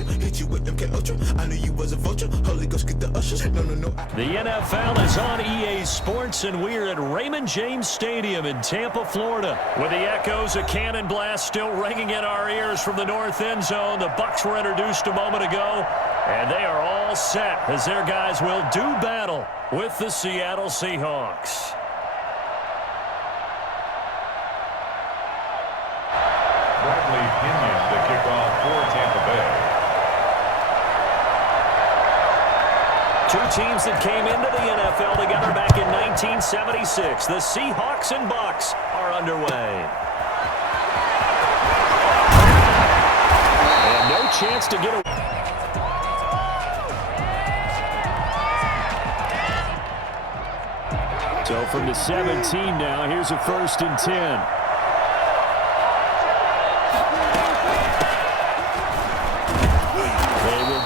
Ultra, hit you with MK Ultra. I knew you was a vulture. Holy Ghost, get the ushers. No. The NFL is on EA Sports, and we're at Raymond James Stadium in Tampa, Florida. With the echoes of cannon blast still ringing in our ears from the north end zone, the Bucs were introduced a moment ago, and they are all set as their guys will do battle with the Seattle Seahawks. The kickoff for Tampa Bay. Two teams that came into the NFL together back in 1976. The Seahawks and Bucs are underway. And no chance to get away. So from the 17 now, here's a 1st and 10.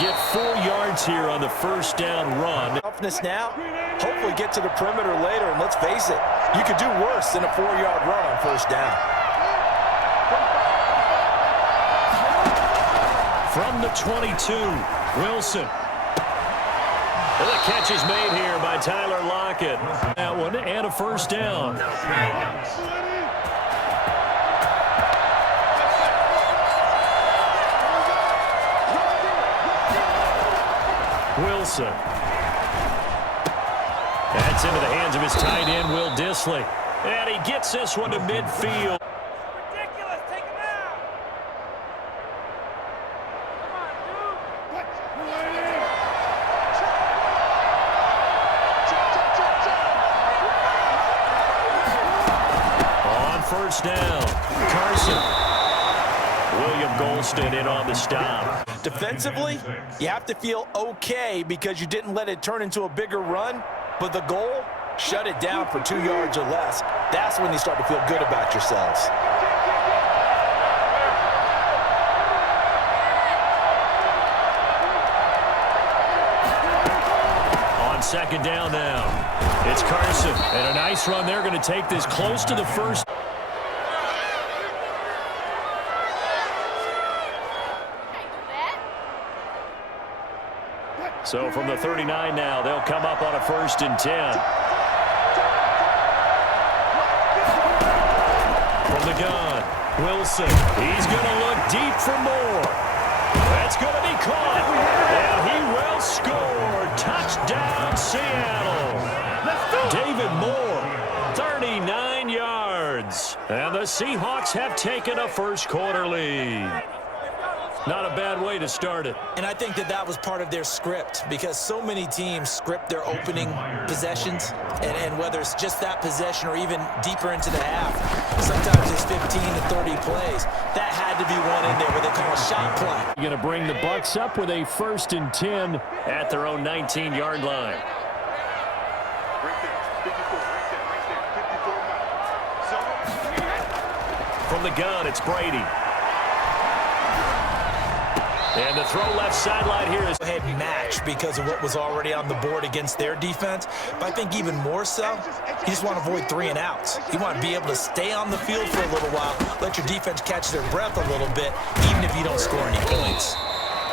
Get 4 yards here on the 1st down run. Toughness now. Hopefully get to the perimeter later, and let's face it, you could do worse than a 4-yard run on 1st down. From the 22, Wilson. And the catch is made here by Tyler Lockett. That one and a 1st down. Wilson. That's into the hands of his tight end, Will Dissly. And he gets this one to midfield. Ridiculous. Take him out. On 1st down, Carson. William Golston in on the stop. Defensively, you have to feel okay because you didn't let it turn into a bigger run, but the goal, shut it down for 2 yards or less. That's when you start to feel good about yourselves. On 2nd down now, it's Carson. And a nice run. They're going to take this close to the 1st. So from the 39 now, they'll come up on a 1st and 10. From the gun, Wilson. He's going to look deep for more. That's going to be caught. And he will score. Touchdown, Seattle. David Moore, 39 yards. And the Seahawks have taken a 1st quarter lead. Not a bad way to start it. And I think that was part of their script, because so many teams script their opening possessions, and whether it's just that possession or even deeper into the half, sometimes it's 15 to 30 plays. That had to be one in there where they call a shot play. Going to bring the Bucs up with a 1st and 10 at their own 19-yard line. From the gun, it's Brady. And the throw left sideline here is head match because of what was already on the board against their defense. But I think even more so, you just want to avoid 3 and outs. You want to be able to stay on the field for a little while, let your defense catch their breath a little bit, even if you don't score any points.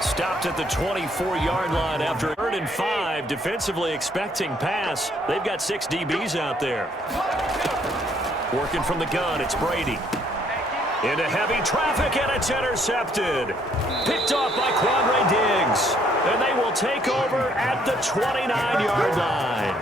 Stopped at the 24-yard line after 3rd and 5, defensively expecting pass. They've got 6 DBs out there. Working from the gun, it's Brady. Into heavy traffic, and it's intercepted. Picked off by Quandre Diggs. And they will take over at the 29-yard line.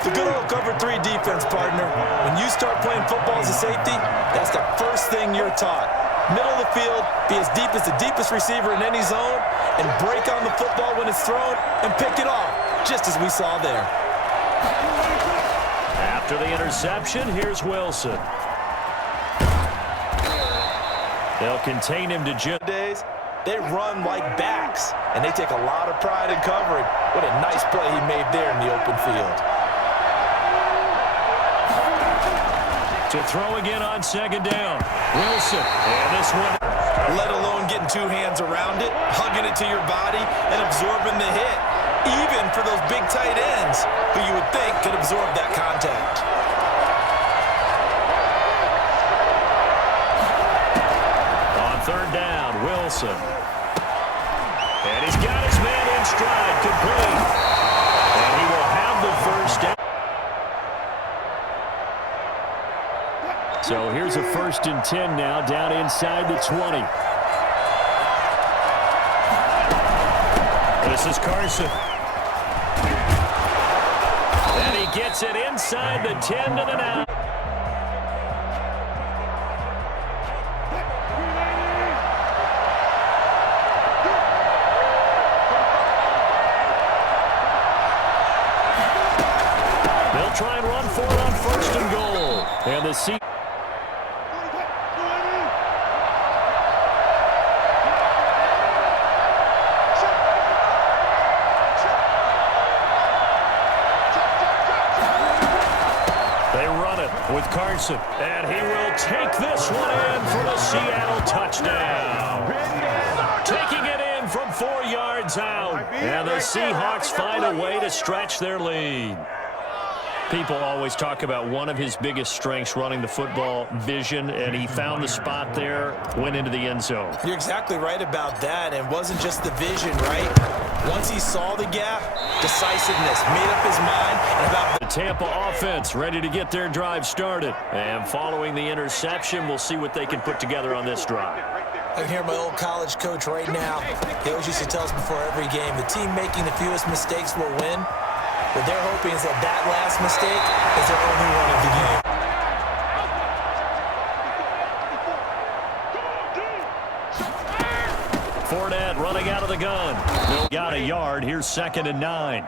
The good old cover 3 defense, partner. When you start playing football as a safety, that's the first thing you're taught. Middle of the field, be as deep as the deepest receiver in any zone, and break on the football when it's thrown and pick it off, just as we saw there. After the interception, here's Wilson. They'll contain him to just days. They run like backs, and they take a lot of pride in covering. What a nice play he made there in the open field. To throw again on 2nd down. Wilson. And this one. Let alone getting 2 hands around it, hugging it to your body, and absorbing the hit. Even for those big tight ends, who you would think could absorb that contact. On 3rd down, Wilson. stride complete. And he will have the first down. So here's a 1st and 10 now, down inside the 20. This is Carson. And he gets it inside the 10 to the 9. They'll try and run for it on 1st and goal. And the Seahawks. With Carson, and he will take this one in for the Seattle touchdown. Taking it in from 4 yards out, and the Seahawks find a way to stretch their lead. People always talk about one of his biggest strengths running the football, vision, and he found the spot there, went into the end zone. You're exactly right about that, and it wasn't just the vision, right? Once he saw the gap, decisiveness, made up his mind. And about the Tampa offense ready to get their drive started. And following the interception, we'll see what they can put together on this drive. I can hear my old college coach right now. He always used to tell us before every game, the team making the fewest mistakes will win. What they're hoping is that that last mistake is their only one of the game. Fournette running out of the gun. Got a yard. Here's 2nd and 9.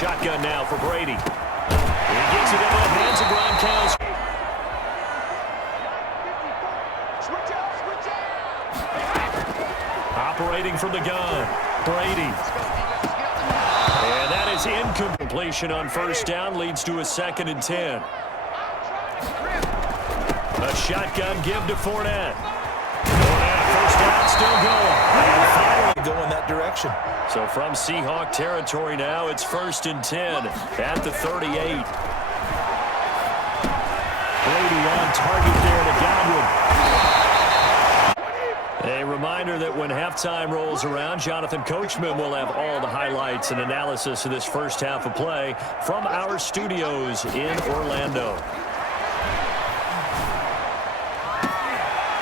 Shotgun now for Brady. He gets it into the hands of Gronkowski. Operating from the gun, Brady. And that is incompletion on 1st down, leads to a 2nd and 10. A shotgun give to Fournette. Fournette, 1st down, still going. And finally go in that direction. So from Seahawk territory now, it's 1st and 10 at the 38. Brady on target there to Godwin. A reminder that when halftime rolls around, Jonathan Coachman will have all the highlights and analysis of this first half of play from our studios in Orlando.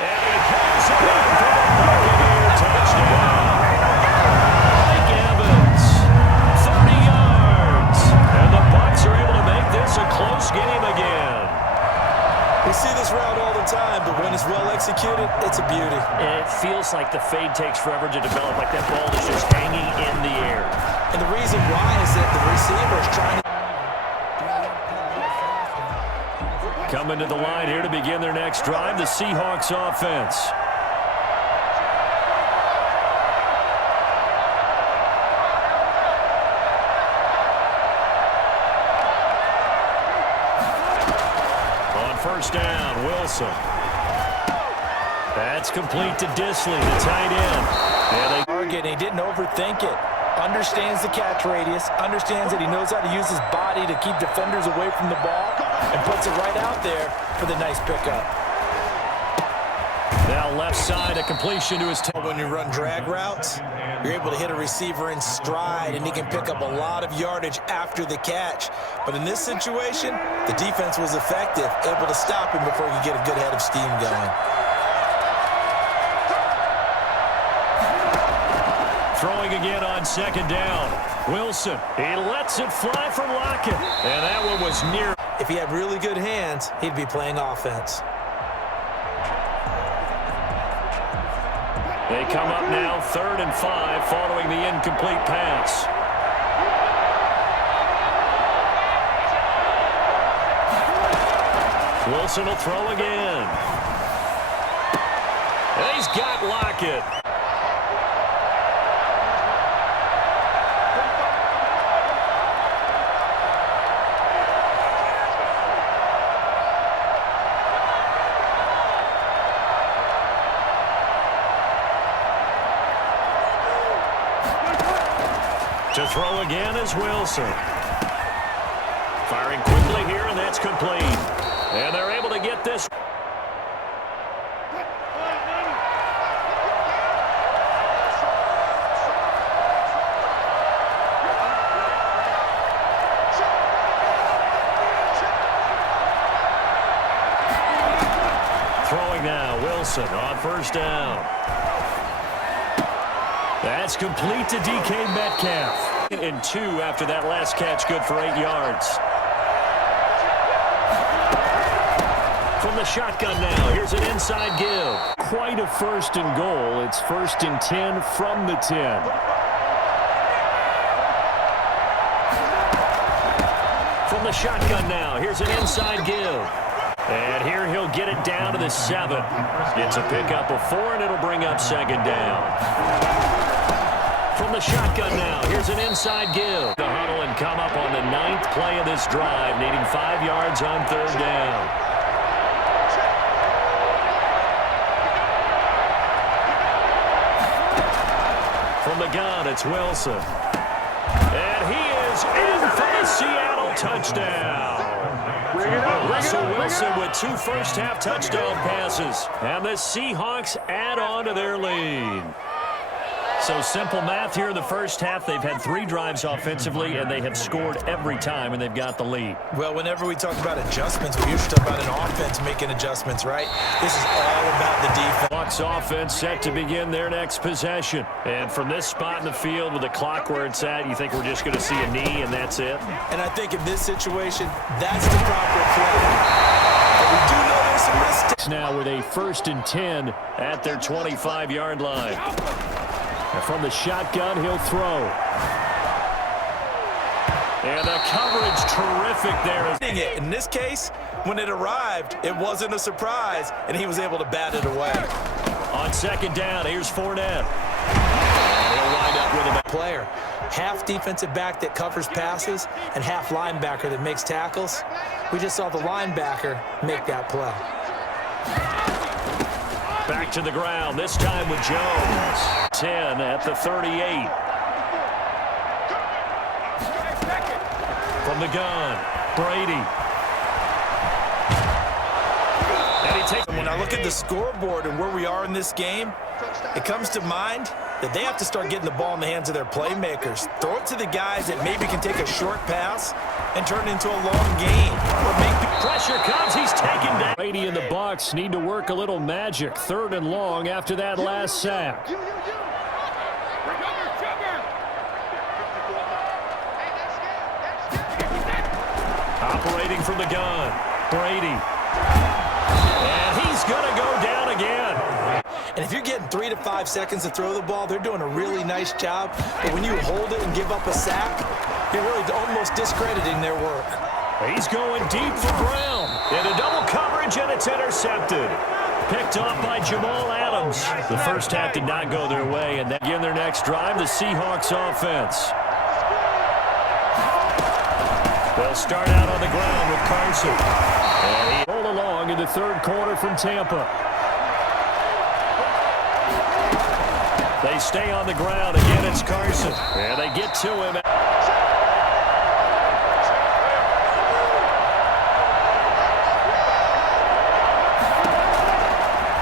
And he pulls it in for the Buccaneer touchdown. Mike Evans, 30 yards. And the Bucs are able to make this a close game again. We see this route all the time, but when it's well executed, it's a beauty. It feels like the fade takes forever to develop, like that ball is just hanging in the air. And the reason why is that the receiver is trying to... Coming to the line here to begin their next drive, the Seahawks offense. On 1st down, Wilson. That's complete to Disley, the tight end. Yeah, target, and he didn't overthink it. Understands the catch radius, understands that he knows how to use his body to keep defenders away from the ball, and puts it right out there for the nice pickup. Now left side, a completion to his tail. When you run drag routes, you're able to hit a receiver in stride, and he can pick up a lot of yardage after the catch. But in this situation, the defense was effective, able to stop him before he could get a good head of steam going. Throwing again on 2nd down. Wilson, he lets it fly for Lockett. And that one was near. If he had really good hands, he'd be playing offense. They come up now 3rd and 5 following the incomplete pass. Wilson will throw again. And he's got Lockett. To throw again is Wilson. Firing quickly here, and that's complete. And they're able to get this. Throwing now, Wilson on first down. That's complete to DK Metcalf. And 2 after that last catch, good for 8 yards. From the shotgun now, here's an inside give. Quite a first and goal. It's 1st and 10 from the 10. From the shotgun now, here's an inside give. And here he'll get it down to the 7. It's a pickup of 4, and it'll bring up 2nd down. From the shotgun now, here's an inside give. The huddle and come up on the 9th play of this drive, needing 5 yards on 3rd down. From the gun, it's Wilson. And he is in for the Seattle touchdown. Russell Wilson with 2 first-half touchdown passes. And the Seahawks add on to their lead. So simple math here in the first half. They've had 3 drives offensively, and they have scored every time, and they've got the lead. Well, whenever we talk about adjustments, we usually talk about an offense making adjustments, right? This is all about the defense. Bucs offense set to begin their next possession. And from this spot in the field with the clock where it's at, you think we're just going to see a knee and that's it? And I think in this situation, that's the proper play. But we do know there's some mistakes. Now with a 1st and 10 at their 25-yard line. And from the shotgun, he'll throw. And the coverage terrific there. In this case, when it arrived, it wasn't a surprise, and he was able to bat it away. On 2nd down, here's Fournette. He'll wind up with a player. Half defensive back that covers passes and half linebacker that makes tackles. We just saw the linebacker make that play. Back to the ground, this time with Jones. 10 at the 38. From the gun, Brady. And he takes. When I look at the scoreboard and where we are in this game, it comes to mind that they have to start getting the ball in the hands of their playmakers. Throw it to the guys that maybe can take a short pass and turn it into a long game. Or make pressure comes, he's taken down. Brady and the Bucs need to work a little magic. 3rd and long after that last sack. Operating from the gun, Brady. And he's going to go down again. And if you're getting 3 to 5 seconds to throw the ball, they're doing a really nice job. But when you hold it and give up a sack, you're really almost discrediting their work. He's going deep for Brown. Into double coverage, and it's intercepted. Picked off by Jamal Adams. The first half did not go their way, and then again their next drive, the Seahawks offense. They'll start out on the ground with Carson. And he roll along in the 3rd quarter from Tampa. They stay on the ground. Again, it's Carson. And they get to him.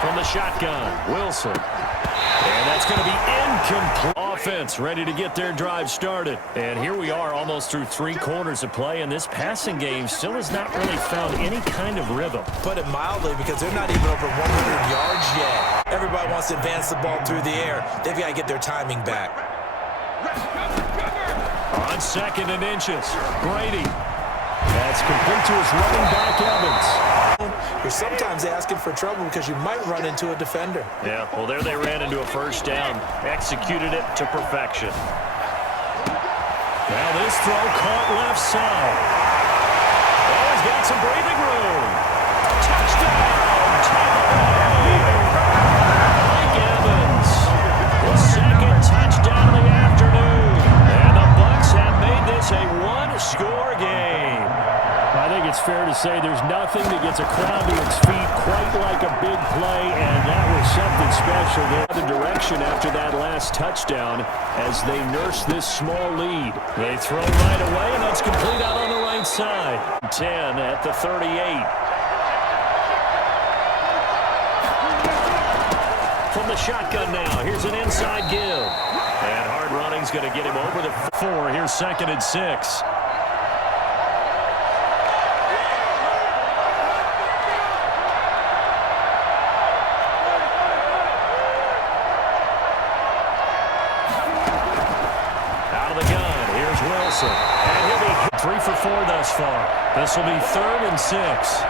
From the shotgun, Wilson. And that's going to be incomplete. Offense ready to get their drive started. And here we are almost through 3 quarters of play, and this passing game still has not really found any kind of rhythm. Put it mildly, because they're not even over 100 yards yet. Everybody wants to advance the ball through the air. They've got to get their timing back. On 2nd and inches, Brady. That's complete to his running back, Evans. You're sometimes asking for trouble because you might run into a defender. Yeah, well, there they ran into a first down. Executed it to perfection. Now this throw caught left side. Oh, he's got some breathing room. Touchdown, Tampa Bay. Mike Evans. The 2nd touchdown of the afternoon. And the Bucs have made this a 1-score game. I think it's fair to to say there's nothing that gets a crowd to its feet quite like a big play, and that was something special. The other direction after that last touchdown as they nurse this small lead. They throw right away, and that's complete out on the right side. 10 at the 38. From the shotgun now, here's an inside give. And hard running's going to get him over the 4. Here's 2nd and 6. Out of the gun, here's Wilson. And he'll be 3 for 4 thus far. This will be 3rd and 6.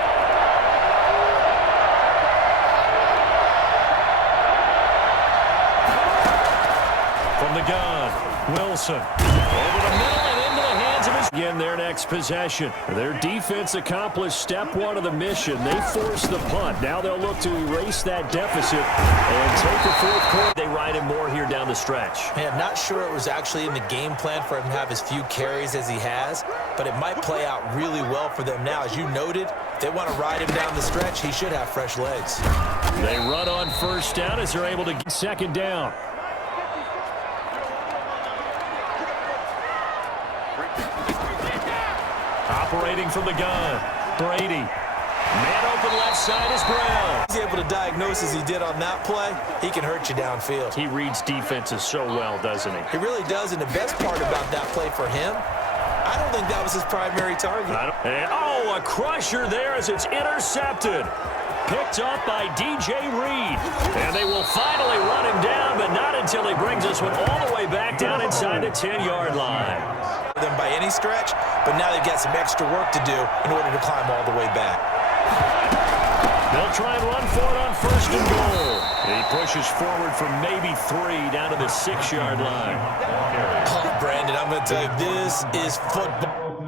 From the gun, Wilson. Over the middle and into the hands of his... Again, their next possession. Their defense accomplished step 1 of the mission. They forced the punt. Now they'll look to erase that deficit and take the 4th quarter. They ride him more here down the stretch. Man, not sure it was actually in the game plan for him to have as few carries as he has, but it might play out really well for them now. As you noted, if they want to ride him down the stretch, he should have fresh legs. They run on 1st down as they're able to get 2nd down. Operating from the gun, Brady. Man open left side is Brown. He's able to diagnose as he did on that play. He can hurt you downfield. He reads defenses so well, doesn't he? He really does, and the best part about that play for him, I don't think that was his primary target. And, a crusher there as it's intercepted. Picked up by DJ Reed. And they will finally run him down, but not until he brings this one all the way back down inside the 10-yard line. Them by any stretch, but now they've got some extra work to do in order to climb all the way back. They'll try and run for it on 1st and goal. He pushes forward for maybe 3 down to the 6-yard line. Oh, Brandon, I'm going to tell you, this is football.